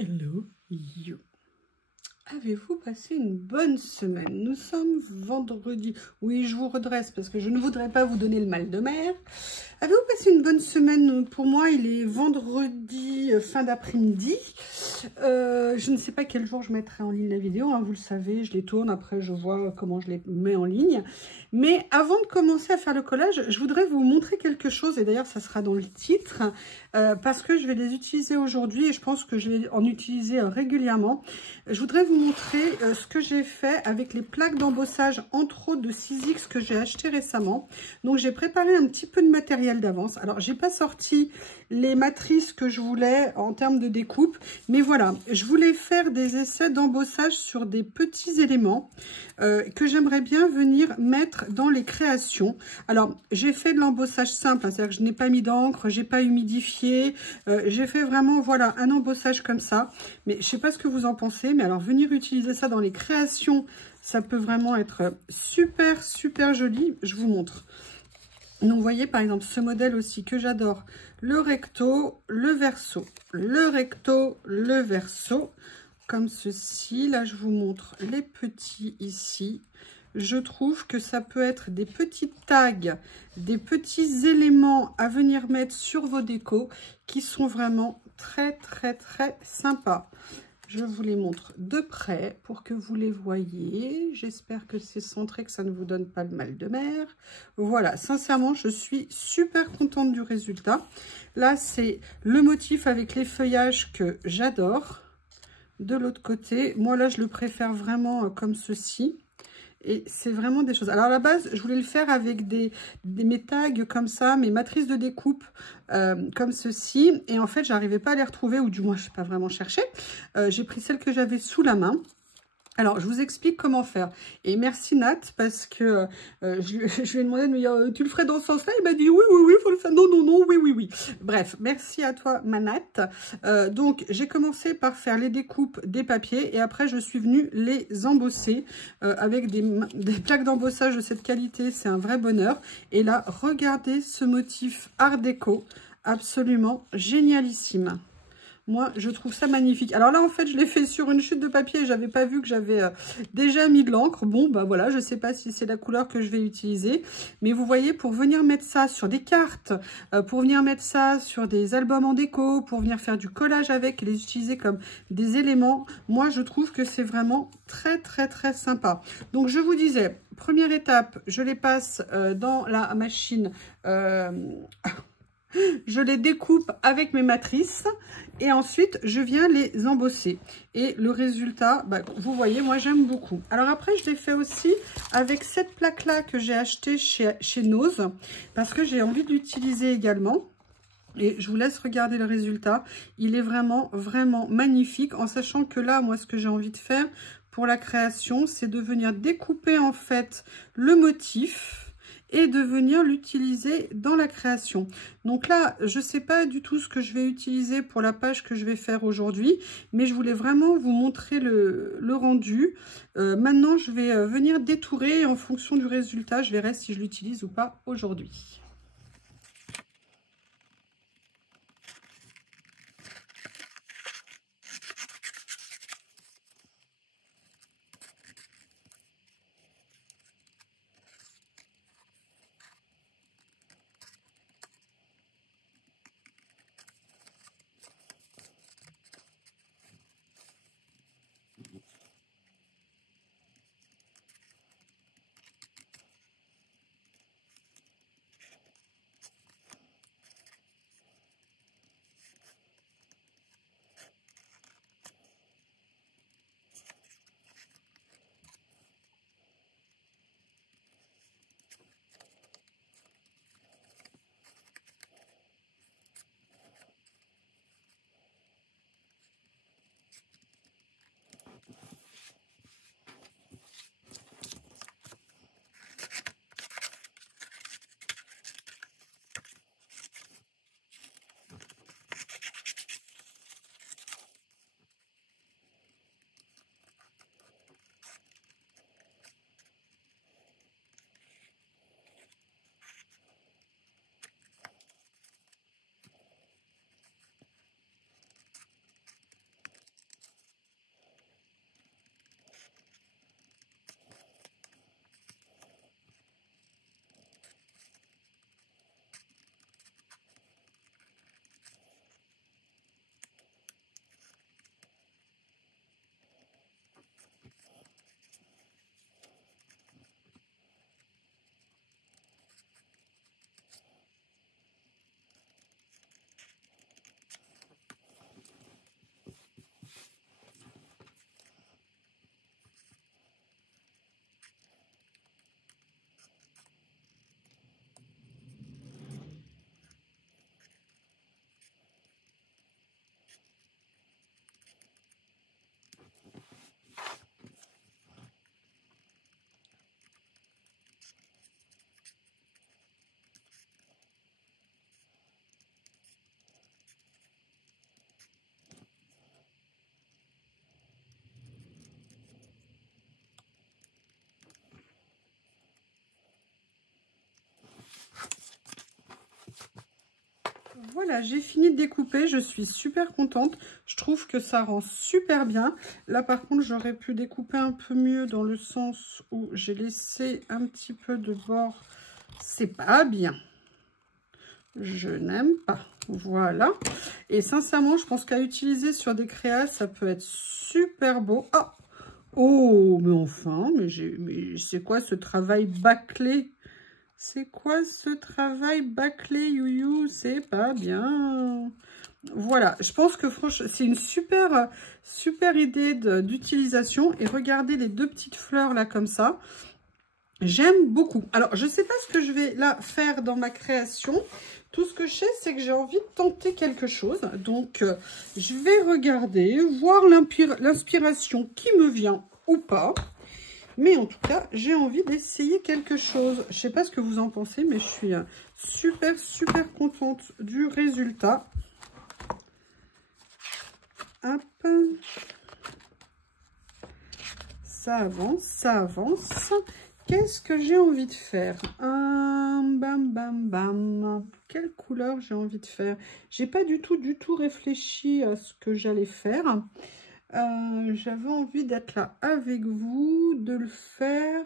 Hello you. Avez-vous passé une bonne semaine? Nous sommes vendredi. Oui, je vous redresse parce que je ne voudrais pas vous donner le mal de mer. Avez-vous passé une bonne semaine? Pour moi, il est vendredi fin d'après-midi. Je ne sais pas quel jour je mettrai en ligne la vidéo. Hein, vous le savez, je les tourne. Après, je vois comment je les mets en ligne. Mais avant de commencer à faire le collage, je voudrais vous montrer quelque chose. Et d'ailleurs, ça sera dans le titre. Parce que je vais les utiliser aujourd'hui. Et je pense que je vais en utiliser régulièrement. Je voudrais vous montrer ce que j'ai fait avec les plaques d'embossage, entre autres de 6X que j'ai acheté récemment. Donc, j'ai préparé un petit peu de matériel d'avance. Alors, j'ai pas sorti les matrices que je voulais en termes de découpe. Mais voilà, je voulais faire des essais d'embossage sur des petits éléments que j'aimerais bien venir mettre dans les créations. Alors, j'ai fait de l'embossage simple, hein, c'est-à-dire que je n'ai pas mis d'encre, j'ai pas humidifié. J'ai fait vraiment, voilà, un embossage comme ça. Mais je sais pas ce que vous en pensez, mais alors venir utiliser ça dans les créations, ça peut vraiment être super, super joli. Je vous montre. Donc, vous voyez, par exemple, ce modèle aussi que j'adore, le recto, le verso, le recto, le verso, comme ceci. Là, je vous montre les petits ici. Je trouve que ça peut être des petites tags, des petits éléments à venir mettre sur vos décos qui sont vraiment très, très, très sympas. Je vous les montre de près pour que vous les voyez. J'espère que c'est centré, que ça ne vous donne pas le mal de mer. Voilà, sincèrement, je suis super contente du résultat. Là, c'est le motif avec les feuillages que j'adore. De l'autre côté, moi là, je le préfère vraiment comme ceci. Et c'est vraiment des choses. Alors à la base, je voulais le faire avec mes tags comme ça, mes matrices de découpe comme ceci. Et en fait, j'arrivais pas à les retrouver, ou du moins, je sais pas vraiment chercher. J'ai pris celles que j'avais sous la main. Alors, je vous explique comment faire. Et merci Nat, parce que je lui ai demandé de me dire, tu le ferais dans ce sens-là? Il m'a dit, oui, oui, oui, il faut le faire. Non, non, non, oui, oui, oui. Bref, merci à toi, Manat. Donc, j'ai commencé par faire les découpes des papiers et après, je suis venue les embosser avec des plaques d'embossage de cette qualité. C'est un vrai bonheur. Et là, regardez ce motif art déco, absolument génialissime. Moi, je trouve ça magnifique. Alors là, en fait, je l'ai fait sur une chute de papier. Je n'avais pas vu que j'avais déjà mis de l'encre. Bon, bah voilà, je ne sais pas si c'est la couleur que je vais utiliser. Mais vous voyez, pour venir mettre ça sur des cartes, pour venir mettre ça sur des albums en déco, pour venir faire du collage avec et les utiliser comme des éléments, moi, je trouve que c'est vraiment très, très, très sympa. Donc, je vous disais, première étape, je les passe dans la machine... je les découpe avec mes matrices et ensuite je viens les embosser. Et le résultat, bah, vous voyez, moi j'aime beaucoup. Alors après, je l'ai fait aussi avec cette plaque-là que j'ai achetée chez Nose parce que j'ai envie de l'utiliser également. Et je vous laisse regarder le résultat. Il est vraiment, vraiment magnifique. En sachant que là, moi, ce que j'ai envie de faire pour la création, c'est de venir découper en fait le motif et de venir l'utiliser dans la création. Donc là, je ne sais pas du tout ce que je vais utiliser pour la page que je vais faire aujourd'hui, mais je voulais vraiment vous montrer le rendu. Maintenant, je vais venir détourer en fonction du résultat. Je verrai si je l'utilise ou pas aujourd'hui. Voilà, j'ai fini de découper, je suis super contente. Je trouve que ça rend super bien. Là, par contre, j'aurais pu découper un peu mieux dans le sens où j'ai laissé un petit peu de bord. C'est pas bien. Je n'aime pas. Voilà. Et sincèrement, je pense qu'à utiliser sur des créas, ça peut être super beau. Oh, oh mais enfin, mais c'est quoi ce travail bâclé? C'est quoi ce travail bâclé, Youyou? C'est pas bien. Voilà, je pense que franchement, c'est une super idée d'utilisation. Et regardez les deux petites fleurs là comme ça. J'aime beaucoup. Alors, je ne sais pas ce que je vais là faire dans ma création. Tout ce que je sais, c'est que j'ai envie de tenter quelque chose. Donc, je vais regarder, voir l'inspiration qui me vient ou pas. Mais en tout cas, j'ai envie d'essayer quelque chose. Je ne sais pas ce que vous en pensez, mais je suis super contente du résultat. Hop. Ça avance, ça avance. Qu'est-ce que j'ai envie de faire? Bam, bam, bam. Quelle couleur j'ai envie de faire? J'ai pas du tout réfléchi à ce que j'allais faire. J'avais envie d'être là avec vous, de le faire.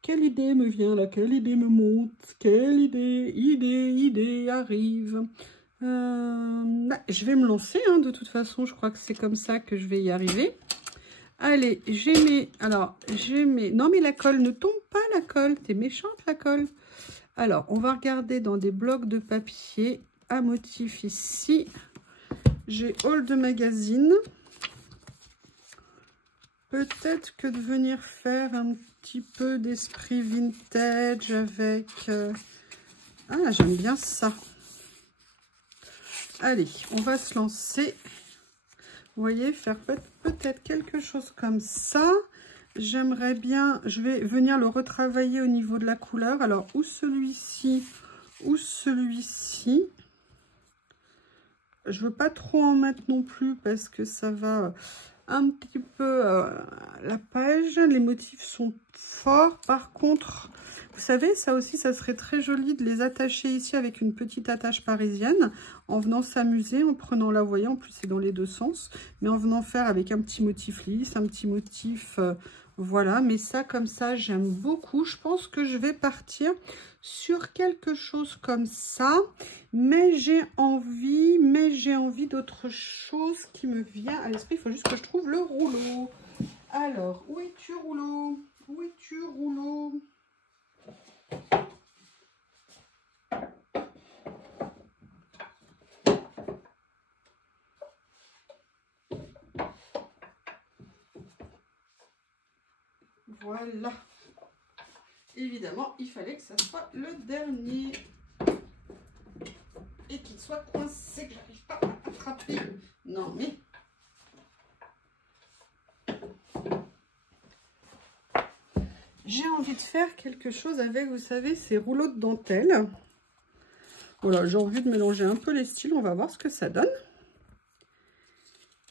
Quelle idée me vient là? Quelle idée me monte? Quelle idée arrive? Je vais me lancer, hein, de toute façon, je crois que c'est comme ça que je vais y arriver. Allez, j'ai mes... Non, mais la colle, ne tombe pas la colle. T'es méchante, la colle. Alors, on va regarder dans des blocs de papier à motif ici. J'ai Old Magazine. Peut-être que de venir faire un petit peu d'esprit vintage avec... Ah, j'aime bien ça. Allez, on va se lancer. Vous voyez, faire peut-être quelque chose comme ça. J'aimerais bien, je vais venir le retravailler au niveau de la couleur. Alors, ou celui-ci, ou celui-ci. Je veux pas trop en mettre non plus parce que ça va un petit peu la page. Les motifs sont forts. Par contre, vous savez, ça aussi, ça serait très joli de les attacher ici avec une petite attache parisienne en venant s'amuser, en prenant la, vous voyez, en plus c'est dans les deux sens, mais en venant faire avec un petit motif lisse, un petit motif, voilà. Mais ça, comme ça, j'aime beaucoup. Je pense que je vais partir sur quelque chose comme ça, mais j'ai envie d'autre chose qui me vient à l'esprit. Il faut juste que je trouve le rouleau. Alors, où es-tu, rouleau? Où es-tu, rouleau? Voilà. Évidemment, il fallait que ça soit le dernier. Et qu'il soit coincé, que j'arrive pas à attraper. Non, mais... J'ai envie de faire quelque chose avec, vous savez, ces rouleaux de dentelle. Voilà, j'ai envie de mélanger un peu les styles. On va voir ce que ça donne.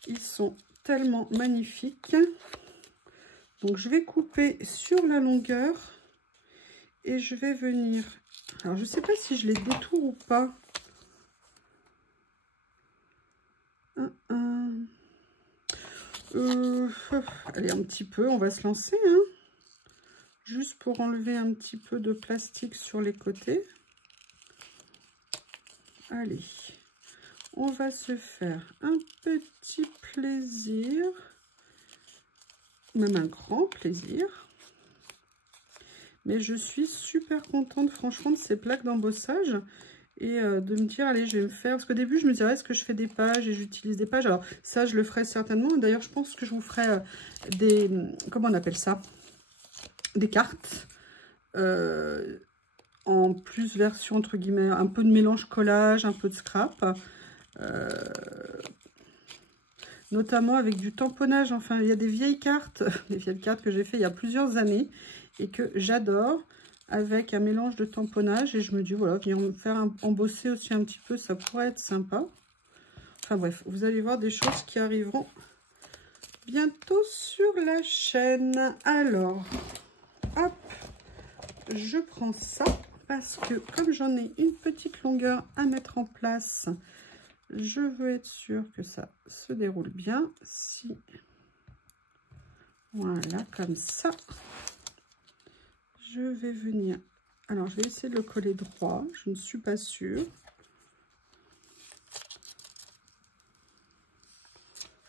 Ils sont tellement magnifiques. Donc, je vais couper sur la longueur. Et je vais venir... Alors, je ne sais pas si je les détourne ou pas. Allez, un petit peu, on va se lancer, hein. Juste pour enlever un petit peu de plastique sur les côtés. Allez, on va se faire un petit plaisir, même un grand plaisir. Mais je suis super contente, franchement, de ces plaques d'embossage. Et de me dire, allez, je vais me faire... Parce qu'au début, je me disais, est-ce que je fais des pages et j'utilise des pages? Alors, ça, je le ferai certainement. D'ailleurs, je pense que je vous ferai des... Comment on appelle ça? Des cartes. En plus version, entre guillemets, un peu de mélange collage, un peu de scrap. notamment avec du tamponnage. Enfin, il y a des vieilles cartes, des vieilles cartes que j'ai fait il y a plusieurs années et que j'adore, avec un mélange de tamponnage. Et je me dis, voilà, venir me faire embosser aussi un petit peu, ça pourrait être sympa. Enfin bref, vous allez voir des choses qui arriveront bientôt sur la chaîne. Alors, hop, je prends ça parce que comme j'en ai une petite longueur à mettre en place, je veux être sûre que ça se déroule bien. Si, voilà, comme ça, je vais venir. Alors, je vais essayer de le coller droit. Je ne suis pas sûre.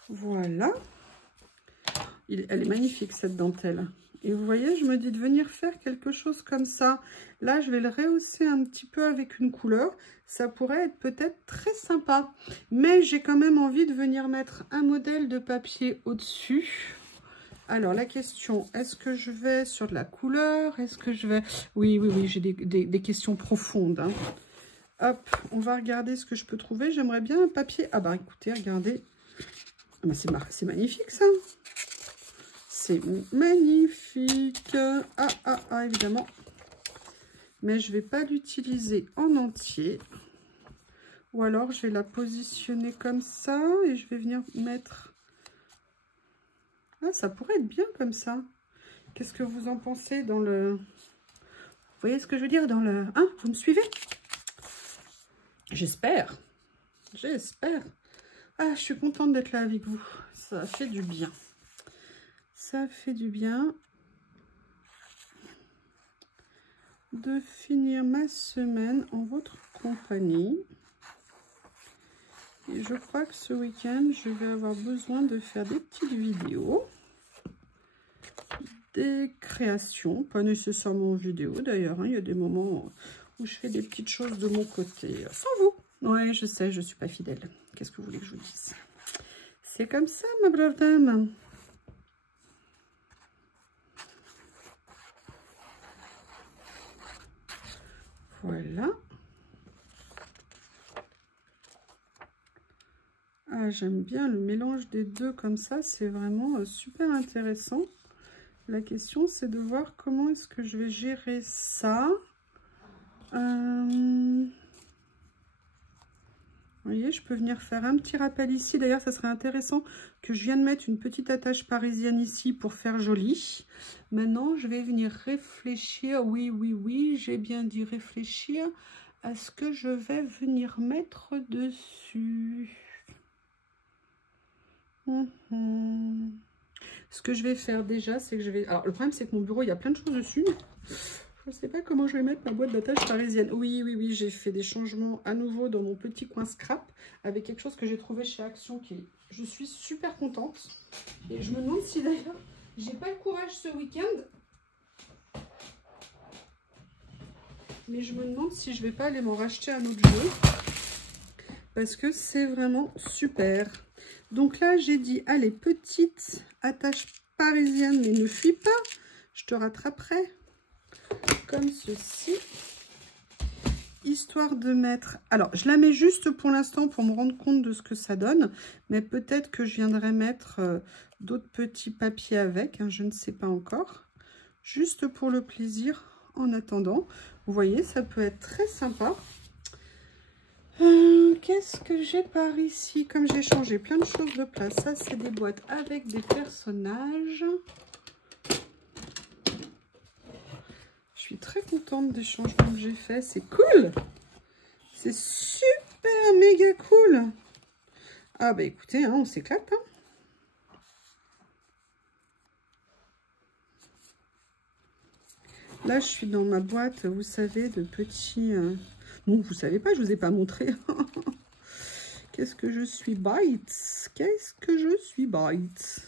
Voilà. Elle est magnifique, cette dentelle. Et vous voyez, je me dis de venir faire quelque chose comme ça. Là, je vais le rehausser un petit peu avec une couleur. Ça pourrait être peut-être très sympa. Mais j'ai quand même envie de venir mettre un modèle de papier au-dessus. Alors, la question, est-ce que je vais sur de la couleur? Est-ce que je vais... Oui, j'ai des questions profondes. Hein. Hop, on va regarder ce que je peux trouver. J'aimerais bien un papier... Ah bah, écoutez, regardez. Ah, c'est magnifique, ça. C'est magnifique. Évidemment. Mais je ne vais pas l'utiliser en entier. Ou alors, je vais la positionner comme ça. Et je vais venir mettre... Ah, ça pourrait être bien comme ça. Qu'est-ce que vous en pensez dans le... Vous voyez ce que je veux dire dans le... Hein, vous me suivez? J'espère. J'espère. Ah, je suis contente d'être là avec vous. Ça fait du bien. Ça fait du bien de finir ma semaine en votre compagnie. Et je crois que ce week-end, je vais avoir besoin de faire des petites vidéos. Des créations, pas nécessairement en vidéo d'ailleurs. Hein, il y a des moments où je fais des petites choses de mon côté. Sans vous. Oui, je sais, je ne suis pas fidèle. Qu'est-ce que vous voulez que je vous dise? C'est comme ça, ma brave dame. Voilà. Ah, j'aime bien le mélange des deux comme ça. C'est vraiment super intéressant. La question, c'est de voir comment est-ce que je vais gérer ça. Vous voyez, je peux venir faire un petit rappel ici. D'ailleurs, ça serait intéressant que je vienne mettre une petite attache parisienne ici pour faire joli. Maintenant, je vais venir réfléchir. Oui, j'ai bien dit réfléchir à ce que je vais venir mettre dessus. Ce que je vais faire déjà, c'est que je vais... Alors, le problème, c'est que mon bureau, il y a plein de choses dessus. Je ne sais pas comment je vais mettre ma boîte d'attache parisienne. Oui, j'ai fait des changements à nouveau dans mon petit coin scrap avec quelque chose que j'ai trouvé chez Action qui est... Je suis super contente. Et je me demande si d'ailleurs, j'ai pas le courage ce week-end. Mais je me demande si je vais pas aller m'en racheter un autre jeu. Parce que c'est vraiment super. Donc là, j'ai dit, allez, petite attache parisienne, mais ne fuis pas. Je te rattraperai. Comme ceci. Histoire de mettre... Alors, je la mets juste pour l'instant pour me rendre compte de ce que ça donne. Mais peut-être que je viendrai mettre d'autres petits papiers avec. Hein, je ne sais pas encore. Juste pour le plaisir en attendant. Vous voyez, ça peut être très sympa. Qu'est-ce que j'ai par ici? Comme j'ai changé plein de choses de place. Ça, c'est des boîtes avec des personnages. Je suis très contente des changements que j'ai faits. C'est cool. C'est super méga cool. Ah bah écoutez, hein, on s'éclate. Hein. Là, je suis dans ma boîte, vous savez, de petits... Non, vous savez pas, je vous ai pas montré. Qu'est-ce que je suis bête. Qu'est-ce que je suis bête.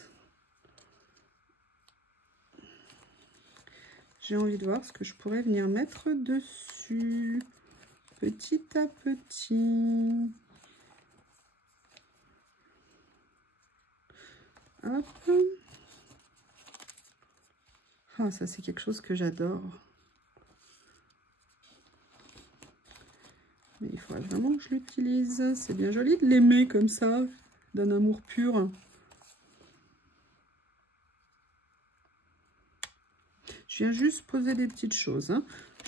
J'ai envie de voir ce que je pourrais venir mettre dessus. Petit à petit. Hop. Ah, ça, c'est quelque chose que j'adore. Mais il faudra vraiment que je l'utilise. C'est bien joli de l'aimer comme ça. d'un amour pur. Je viens juste poser des petites choses. Hein.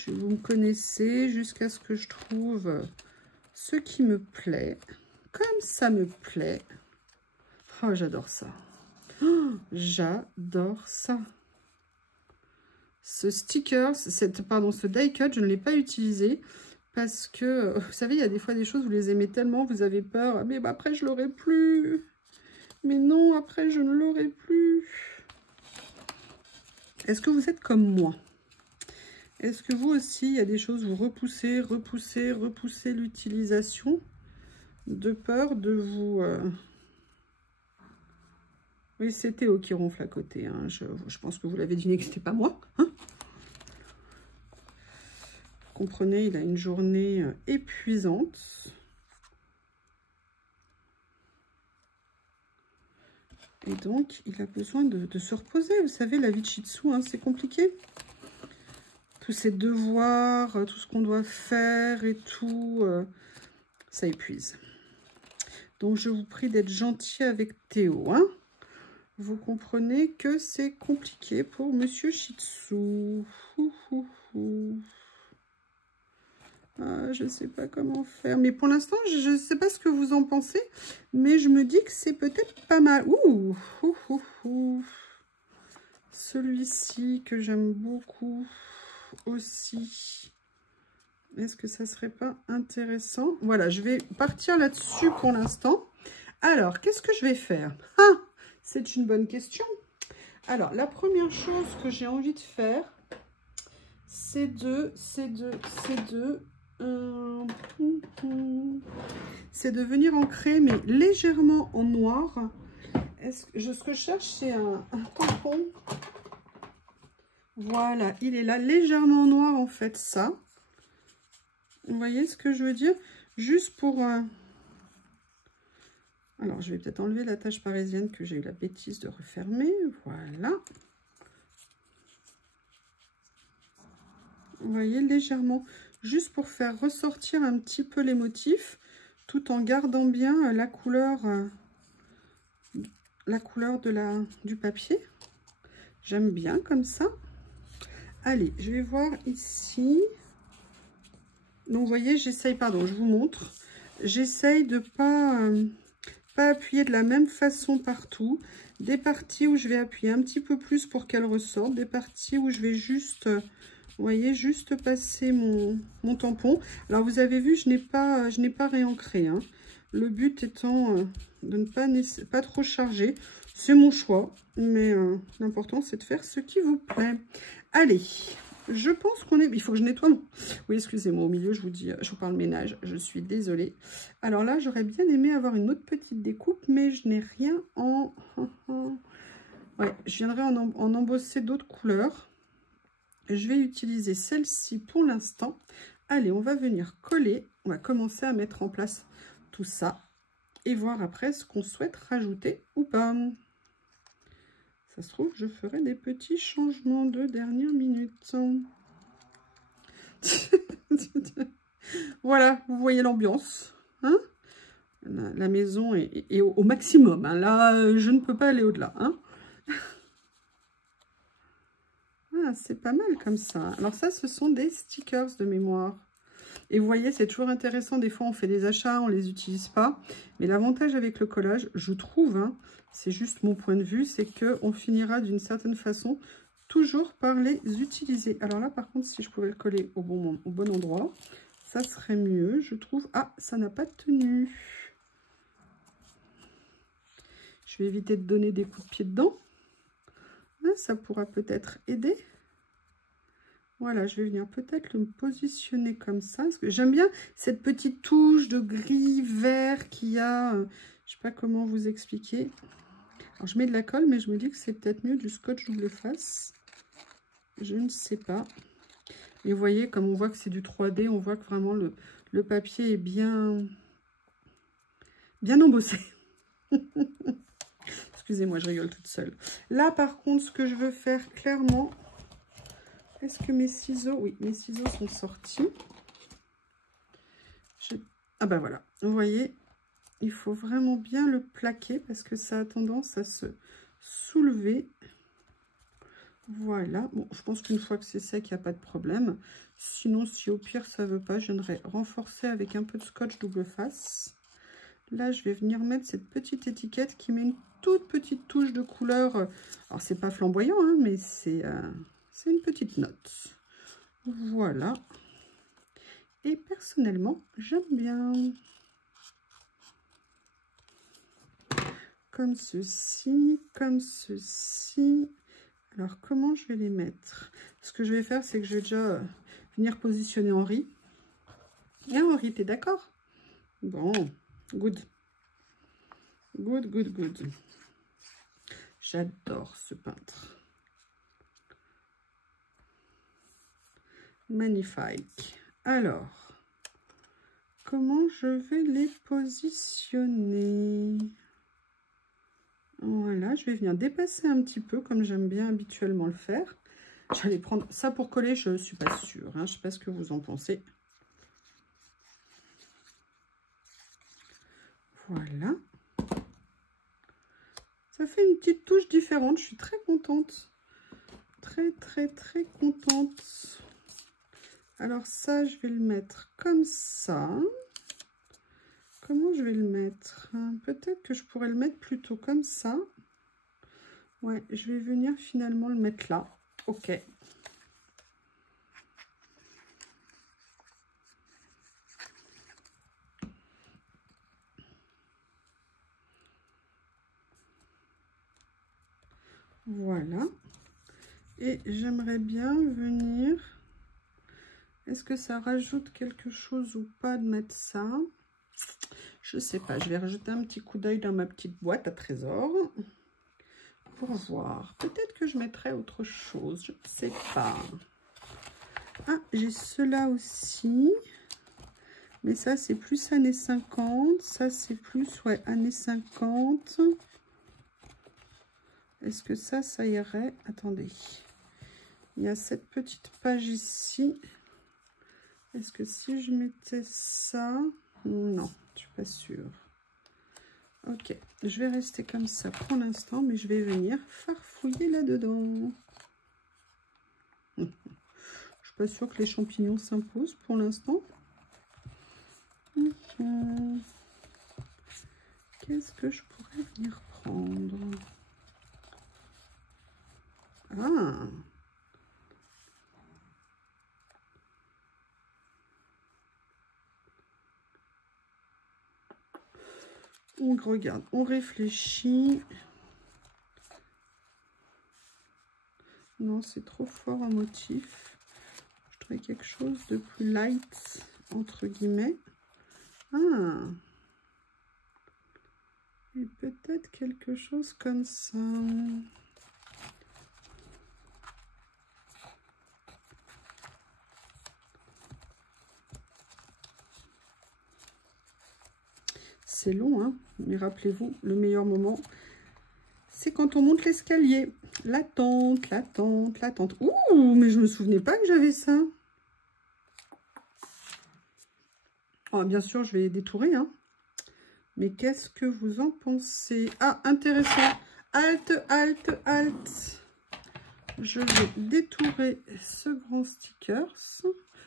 Vous me connaissez jusqu'à ce que je trouve ce qui me plaît. Comme ça me plaît. Oh, j'adore ça. Oh, j'adore ça. Ce sticker, ce die cut, je ne l'ai pas utilisé parce que, vous savez, il y a des fois des choses, vous les aimez tellement, vous avez peur. Mais bah, après, je l'aurai plus. Mais non, après, je ne l'aurai plus. Est-ce que vous êtes comme moi? Est-ce que vous aussi, il y a des choses, vous repoussez l'utilisation de peur de vous... Oui, c'est Théo qui ronfle à côté. Hein. Je pense que vous l'avez deviné que ce n'était pas moi. Hein, vous comprenez, il a une journée épuisante. Et donc, il a besoin de se reposer. Vous savez, la vie de Shih Tzu, hein, c'est compliqué. Tous ces devoirs, tout ce qu'on doit faire et tout, ça épuise. Donc, je vous prie d'être gentil avec Théo. Hein. Vous comprenez que c'est compliqué pour Monsieur Shih Tzu. Ah, je ne sais pas comment faire. Mais pour l'instant, je ne sais pas ce que vous en pensez. Mais je me dis que c'est peut-être pas mal. Celui-ci que j'aime beaucoup aussi. Est-ce que ça serait pas intéressant? Voilà, je vais partir là-dessus pour l'instant. Alors, qu'est-ce que je vais faire? Ah, c'est une bonne question. Alors, la première chose que j'ai envie de faire, c'est de venir ancrer, mais légèrement en noir. Ce que je cherche, c'est un tampon. Voilà, il est là, légèrement en noir, en fait, ça. Vous voyez ce que je veux dire? Juste pour... Alors, je vais peut-être enlever la tache parisienne que j'ai eu la bêtise de refermer. Voilà. Vous voyez, légèrement. Juste pour faire ressortir un petit peu les motifs, tout en gardant bien la couleur du papier. J'aime bien comme ça. Allez, je vais voir ici. Donc, vous voyez, j'essaye, pardon, je vous montre. J'essaye de pas appuyer de la même façon partout. Des parties où je vais appuyer un petit peu plus pour qu'elle ressorte. Des parties où je vais juste, vous voyez, juste passer mon tampon. Alors, vous avez vu, je n'ai pas réancré. Hein. Le but étant de ne pas trop charger. C'est mon choix, mais l'important, c'est de faire ce qui vous plaît. Allez, je pense qu'on est... Il faut que je nettoie. Oui, excusez-moi, au milieu, je vous parle ménage. Je suis désolée. Alors là, j'aurais bien aimé avoir une autre petite découpe, mais je n'ai rien en... Ouais, je viendrai en embosser d'autres couleurs. Je vais utiliser celle-ci pour l'instant. Allez, on va venir coller. On va commencer à mettre en place tout ça. Et voir après ce qu'on souhaite rajouter ou pas. Ça se trouve, je ferai des petits changements de dernière minute. Voilà, vous voyez l'ambiance. Hein, la maison est au maximum. Hein. Là, je ne peux pas aller au-delà. Hein. Ah, c'est pas mal comme ça. Alors ça, ce sont des stickers de mémoire. Et vous voyez, c'est toujours intéressant. Des fois, on fait des achats, on ne les utilise pas. Mais l'avantage avec le collage, je trouve, hein, c'est juste mon point de vue, c'est qu'on finira d'une certaine façon toujours par les utiliser. Alors là, par contre, si je pouvais le coller au bon endroit, ça serait mieux, je trouve. Ah, ça n'a pas tenu. Je vais éviter de donner des coups de pied dedans. Ah, ça pourra peut-être aider. Voilà, je vais venir peut-être le positionner comme ça. Parce que j'aime bien cette petite touche de gris, vert qu'il y a. Je ne sais pas comment vous expliquer. Alors, je mets de la colle, mais je me dis que c'est peut-être mieux du scotch double face. Je ne sais pas. Et vous voyez, comme on voit que c'est du 3D, on voit que vraiment le papier est bien embossé. Excusez-moi, je rigole toute seule. Là, par contre, ce que je veux faire clairement... Est-ce que mes ciseaux... Oui, mes ciseaux sont sortis. Ah ben voilà, vous voyez, il faut vraiment bien le plaquer parce que ça a tendance à se soulever. Voilà, bon, je pense qu'une fois que c'est sec, il n'y a pas de problème. Sinon, si au pire ça ne veut pas, je viendrai renforcer avec un peu de scotch double face. Là, je vais venir mettre cette petite étiquette qui met une toute petite touche de couleur. Alors, c'est pas flamboyant, hein, mais c'est une petite note. Voilà. Et personnellement, j'aime bien. Comme ceci, comme ceci. Alors, comment je vais les mettre? Ce que je vais faire, c'est que je vais déjà venir positionner Henri. Et Henri, t'es d'accord? Bon, good. Good, good, good. J'adore ce peintre. Magnifique. Alors, comment je vais les positionner? Voilà, je vais venir dépasser un petit peu comme j'aime bien habituellement le faire. J'allais prendre ça pour coller, je ne suis pas sûre. Hein, je ne sais pas ce que vous en pensez. Voilà. Ça fait une petite touche différente. Je suis très contente. Très, très, très contente. Alors ça, je vais le mettre comme ça. Comment je vais le mettre? Peut-être que je pourrais le mettre plutôt comme ça. Ouais, je vais venir finalement le mettre là. Ok. Voilà. Et j'aimerais bien venir... Est-ce que ça rajoute quelque chose ou pas de mettre ça? Je sais pas. Je vais rajouter un petit coup d'œil dans ma petite boîte à trésors. Pour voir. Peut-être que je mettrai autre chose. Je ne sais pas. Ah, j'ai cela aussi. Mais ça, c'est plus années 50. Ça, c'est plus, ouais, années 50. Est-ce que ça irait? Attendez. Il y a cette petite page ici. Est-ce que si je mettais ça... Non, je suis pas sûre. Ok, je vais rester comme ça pour l'instant, mais je vais venir farfouiller là-dedans. Je suis pas sûre que les champignons s'imposent pour l'instant. Qu'est-ce que je pourrais venir prendre? Ah! On regarde, on réfléchit. Non, c'est trop fort en motif. Je trouvais quelque chose de plus light, entre guillemets. Ah! Et peut-être quelque chose comme ça. C'est long, hein, mais rappelez-vous, le meilleur moment, c'est quand on monte l'escalier. L'attente, l'attente, l'attente. Ouh, mais je me souvenais pas que j'avais ça. Oh, bien sûr, je vais détourer, hein. Mais qu'est-ce que vous en pensez? Ah, intéressant. Halte, halte, halte. Je vais détourer ce grand stickers.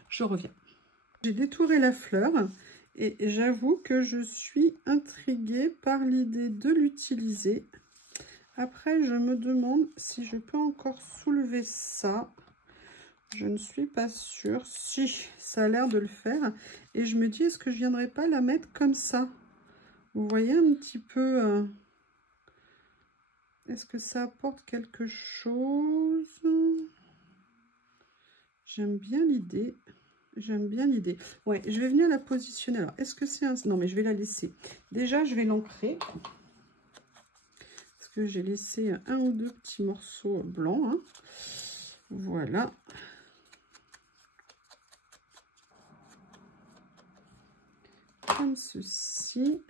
Je reviens. J'ai détouré la fleur. Et j'avoue que je suis intriguée par l'idée de l'utiliser. Après, je me demande si je peux encore soulever ça. Je ne suis pas sûre. Si, ça a l'air de le faire. Et je me dis, est-ce que je ne viendrais pas la mettre comme ça? Vous voyez un petit peu... Est-ce que ça apporte quelque chose? J'aime bien l'idée. J'aime bien l'idée. Ouais, je vais venir la positionner. Alors, est-ce que c'est un... Non, mais je vais la laisser. Déjà, je vais l'ancrer. Parce que j'ai laissé un ou deux petits morceaux blancs. Hein. Voilà. Comme ceci.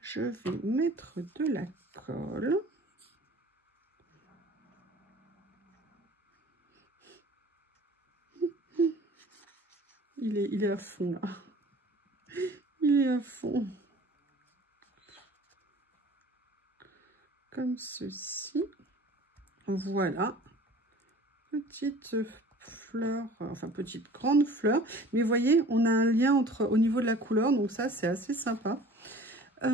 Je vais mettre de la colle. Il est à fond, là. Il est à fond. comme ceci. Voilà, petite fleur, enfin petite grande fleur, mais vous voyez, on a un lien entre au niveau de la couleur, donc ça c'est assez sympa. Je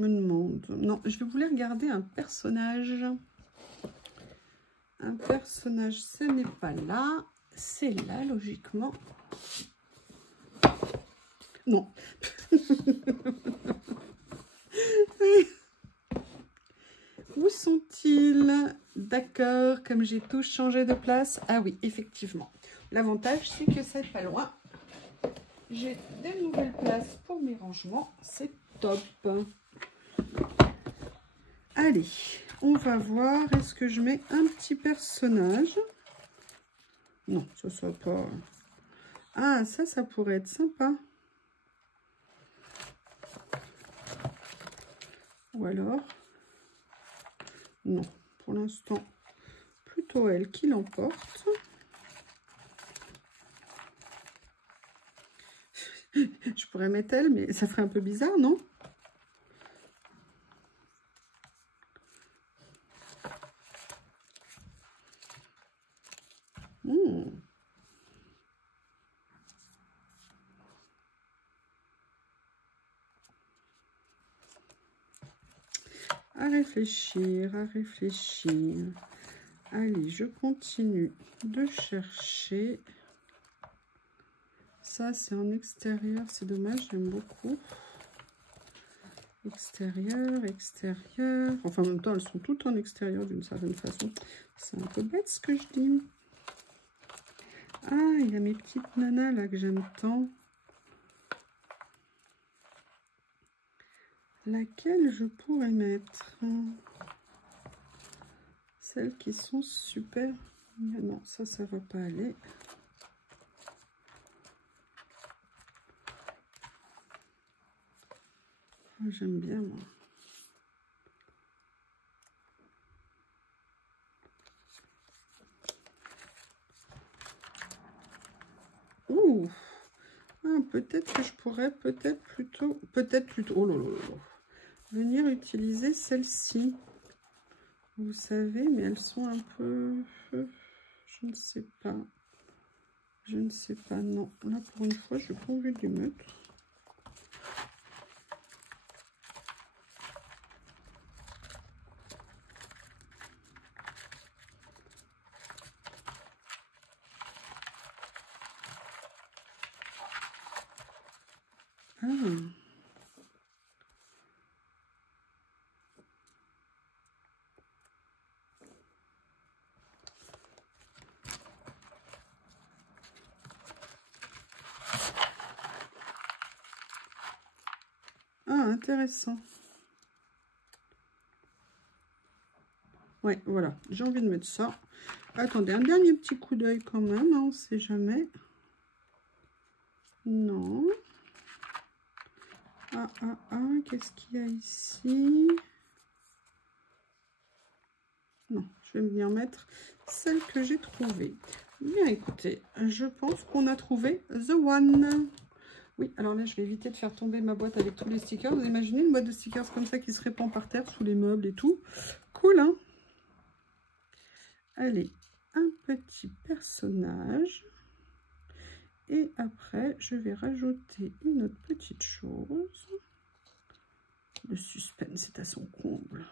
me demande, non, je voulais regarder un personnage. Un personnage, ce n'est pas là, c'est là logiquement. Non. Où sont-ils? D'accord, comme j'ai tout changé de place. Ah oui, effectivement. L'avantage, c'est que c'est pas loin. J'ai des nouvelles places pour mes rangements. C'est top. Allez, on va voir. Est-ce que je mets un petit personnage? Non, ça sera pas... Ah, ça pourrait être sympa. Ou alors... Non, pour l'instant, plutôt elle qui l'emporte. Je pourrais mettre elle, mais ça ferait un peu bizarre, non? À réfléchir, à réfléchir. Allez, je continue de chercher. Ça, c'est en extérieur, c'est dommage, j'aime beaucoup. Extérieur, extérieur. Enfin, en même temps, elles sont toutes en extérieur d'une certaine façon. C'est un peu bête ce que je dis. Ah, il y a mes petites nanas là que j'aime tant. Laquelle je pourrais mettre? Celles qui sont super. Non, ça va pas aller. J'aime bien, moi. Ouh, ah, peut-être que je pourrais, peut-être plutôt, oh là là là, venir utiliser celle-ci. Vous savez, mais elles sont un peu, je ne sais pas. Je ne sais pas, non. Là, pour une fois, je n'ai pas envie de les mettre. Ah, intéressant. Ouais, voilà, j'ai envie de mettre ça. Attendez, un dernier petit coup d'œil quand même, hein, on ne sait jamais. Non. Ah, qu'est-ce qu'il y a ici? Non, je vais venir mettre celle que j'ai trouvée. Bien, écoutez, je pense qu'on a trouvé The One. Oui, alors là, je vais éviter de faire tomber ma boîte avec tous les stickers. Vous imaginez une boîte de stickers comme ça qui se répand par terre, sous les meubles et tout. Cool, hein? Allez, un petit personnage. Et après, je vais rajouter une autre petite chose. Le suspense est à son comble.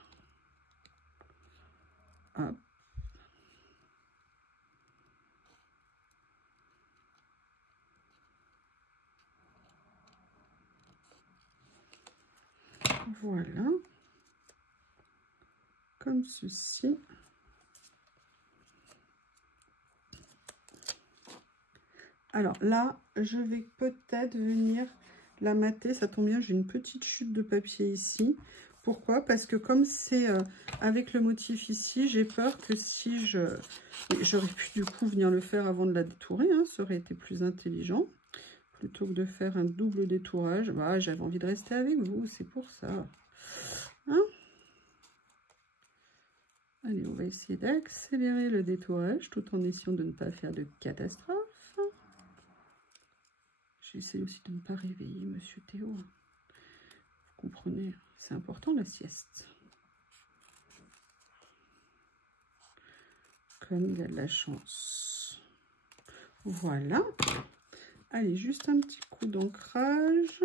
Hop. Voilà. Comme ceci. Alors là, je vais peut-être venir la mater. Ça tombe bien, j'ai une petite chute de papier ici. Pourquoi? Parce que comme c'est avec le motif ici, j'ai peur que si je... J'aurais pu du coup venir le faire avant de la détourer, hein, ça aurait été plus intelligent. Plutôt que de faire un double détourage. Bah, j'avais envie de rester avec vous, c'est pour ça. Hein? Allez, on va essayer d'accélérer le détourage tout en essayant de ne pas faire de catastrophe. J'essaie aussi de ne pas réveiller Monsieur Théo. Vous comprenez, c'est important la sieste. Comme il a de la chance. Voilà. Allez, juste un petit coup d'ancrage.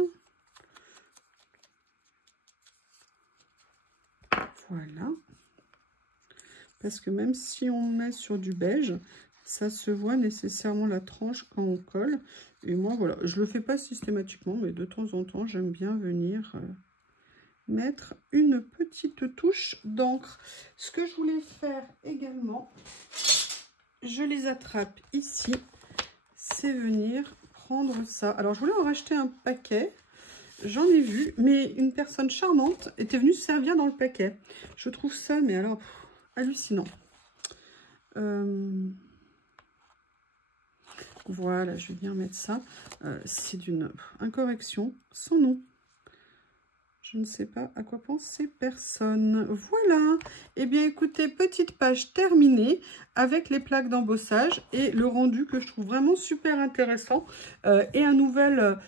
Voilà. Parce que même si on met sur du beige, ça se voit nécessairement la tranche quand on colle. Et moi, voilà, je le fais pas systématiquement, mais de temps en temps, j'aime bien venir mettre une petite touche d'encre. Ce que je voulais faire également, je les attrape ici, c'est venir prendre ça. Alors, je voulais en racheter un paquet. J'en ai vu, mais une personne charmante était venue se servir dans le paquet. Je trouve ça, mais alors, hallucinant. Voilà, je vais bien mettre ça. C'est d'une incorrection sans nom. Je ne sais pas à quoi penser personne. Voilà. Eh bien, écoutez, petite page terminée avec les plaques d'embossage et le rendu que je trouve vraiment super intéressant et un nouvel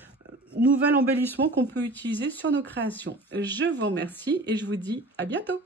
embellissement qu'on peut utiliser sur nos créations. Je vous remercie et je vous dis à bientôt.